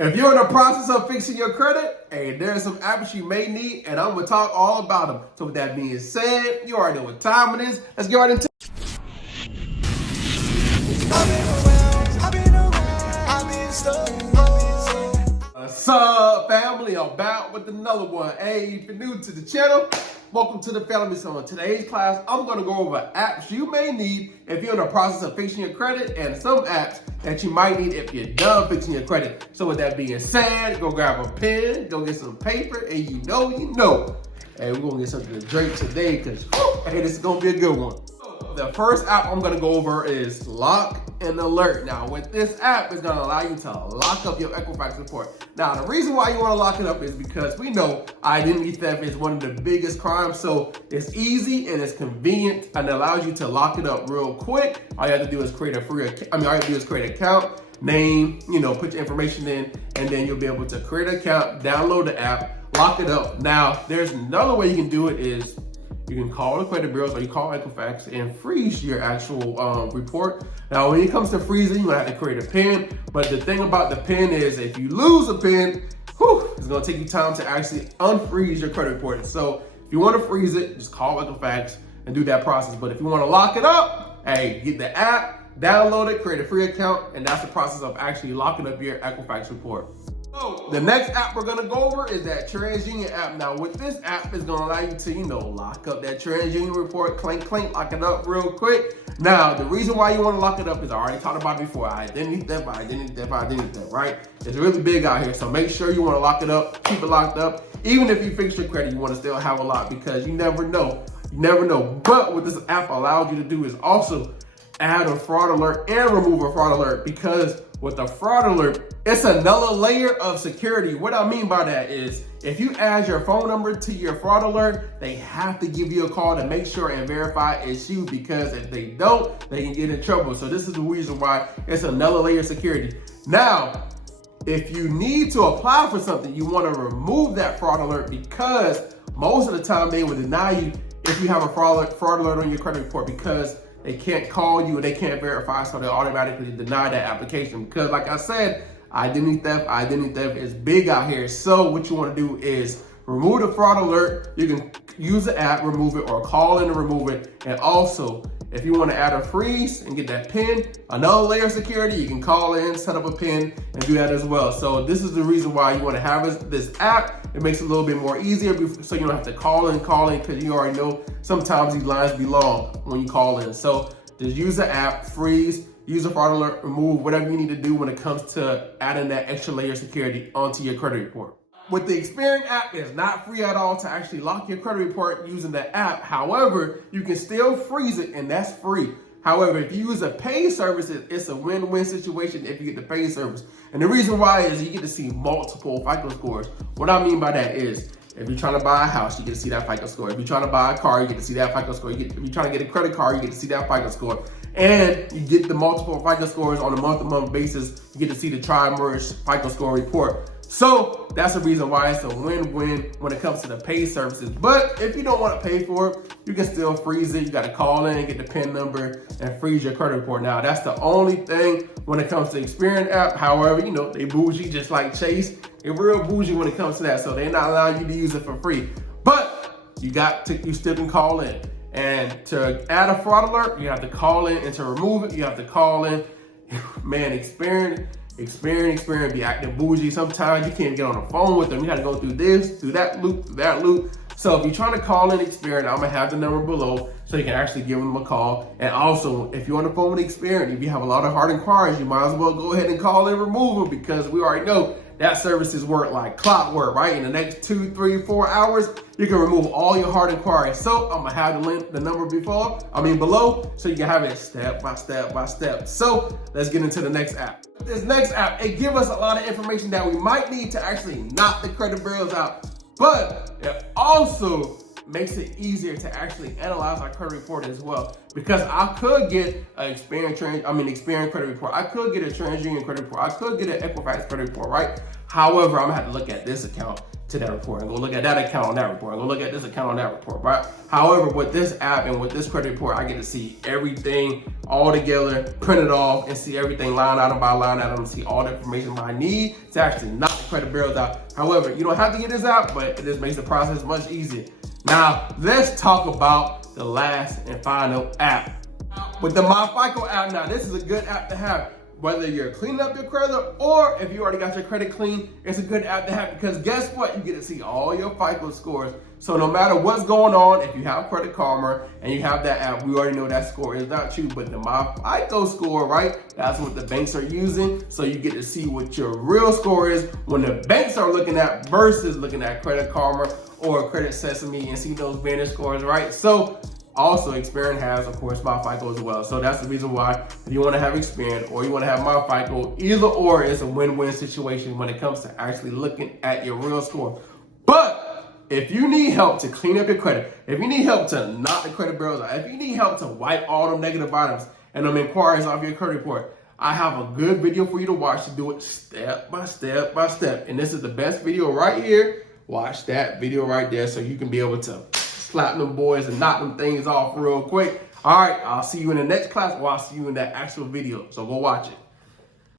If you're in the process of fixing your credit, hey, there's some apps you may need, and I'm gonna talk all about them. So with that being said, you already know what time it is. Let's get right into it. What's up, family? I'm back with another one. Hey, if you're new to the channel, welcome to the family. So in today's class, I'm going to go over apps you may need if you're in the process of fixing your credit, and some apps that you might need if you're done fixing your credit. So with that being said, go grab a pen, go get some paper, and you know. Hey, we're going to get something to drink today because, hey, this is going to be a good one. The first app I'm going to go over is Lock and Alert. Now, with this app, it's going to allow you to lock up your Equifax report. Now, the reason why you want to lock it up is because we know identity theft is one of the biggest crimes. So it's easy and it's convenient and it allows you to lock it up real quick. All you have to do is create an account, name, put your information in, and then you'll be able to create an account, download the app, lock it up. Now, there's another way you can do it is you can call the credit bureaus or you call Equifax and freeze your actual report. Now, when it comes to freezing, you're gonna have to create a PIN. But the thing about the PIN is if you lose a PIN, it's gonna take you time to actually unfreeze your credit report. So if you wanna freeze it, just call Equifax and do that process. But if you wanna lock it up, hey, get the app, download it, create a free account, and that's the process of actually locking up your Equifax report. So the next app we're gonna go over is that TransUnion app. Now with this app, it's gonna allow you to, lock up that TransUnion report, clink, lock it up real quick. Now, the reason why you wanna lock it up is I already talked about before, identity theft, right? It's really big out here, so make sure you wanna lock it up, keep it locked up. Even if you fix your credit, you wanna still have a lock because you never know. But what this app allows you to do is also add a fraud alert and remove a fraud alert, because with a fraud alert, it's another layer of security. What I mean by that is if you add your phone number to your fraud alert, they have to give you a call to make sure and verify it's you, because if they don't, they can get in trouble. So this is the reason why it's another layer of security. Now, if you need to apply for something, you want to remove that fraud alert, because most of the time they will deny you if you have a fraud alert on your credit report, because they can't call you and they can't verify, so they automatically deny that application. Because like I said, identity theft is big out here. So what you want to do is remove the fraud alert. You can use the app, remove it, or call in and remove it. And also, if you want to add a freeze and get that PIN, another layer of security, you can call in, set up a PIN, and do that as well. So this is the reason why you want to have this app. It makes it a little bit more easier, so you don't have to call in, because you already know sometimes these lines be long when you call in. So just use the app, freeze, use a fraud alert, remove, whatever you need to do when it comes to adding that extra layer of security onto your credit report. With the Experian app, it's not free at all to actually lock your credit report using the app. However, you can still freeze it, and that's free. However, if you use a paid service, it's a win-win situation if you get the paid service. And the reason why is you get to see multiple FICO scores. What I mean by that is, if you're trying to buy a house, you get to see that FICO score. If you're trying to buy a car, you get to see that FICO score. If you're trying to get a credit card, you get to see that FICO score. And you get the multiple FICO scores on a month-to-month basis. You get to see the tri-merge FICO score report. So that's the reason why it's a win-win when it comes to the paid services. But if you don't want to pay for it, you can still freeze it. You got to call in and get the PIN number and freeze your credit report. Now, that's the only thing when it comes to Experian app. However, they bougie just like Chase. They're real bougie when it comes to that. So they're not allowing you to use it for free. But you still can call in. And to add a fraud alert, you have to call in. And to remove it, you have to call in. Man, Experian be acting bougie. Sometimes you can't get on the phone with them. You got to go through this, through that loop. So if you're trying to call in Experian, I'm gonna have the number below so you can actually give them a call. And also, if you're on the phone with Experian, if you have a lot of hard inquiries, you might as well go ahead and call and remove them, because we already know that services work like clockwork, right? In the next 2, 3, 4 hours, you can remove all your hard inquiries. So I'm gonna have the number below, so you can have it step by step. So let's get into the next app. This next app, it gives us a lot of information that we might need to actually knock the credit bureaus out, but it also makes it easier to actually analyze our credit report as well. Because I could get an Experian credit report. I could get a TransUnion credit report. I could get an Equifax credit report, right? However, I'm gonna have to look at this account, to that report and go look at that account on that report and go look at this account on that report, right? However, with this app and with this credit report, I get to see everything all together, print it off, and see everything line item by line item, and see all the information I need to actually knock the credit bureaus out. However, you don't have to get this app, but it just makes the process much easier. Now, let's talk about the last and final app. With the My FICO app, now this is a good app to have. Whether you're cleaning up your credit or if you already got your credit clean, it's a good app to have because guess what? You get to see all your FICO scores. So no matter what's going on, if you have Credit Karma and you have that app, we already know that score is not true, but the My FICO score, right? That's what the banks are using. So you get to see what your real score is when the banks are looking at versus looking at Credit Karma or Credit Sesame and see those Vantage scores, right? So also, Experian has, of course, My FICO as well. So that's the reason why if you want to have Experian or you want to have My FICO, either or is a win-win situation when it comes to actually looking at your real score. But if you need help to clean up your credit, if you need help to knock the credit bureaus out, if you need help to wipe all them negative items and them inquiries off your credit report, I have a good video for you to watch to do it step by step by step. And this is the best video right here. Watch that video right there so you can be able to slap them boys and knock them things off real quick. All right, I'll see you in the next class or I'll see you in that actual video. So go watch it.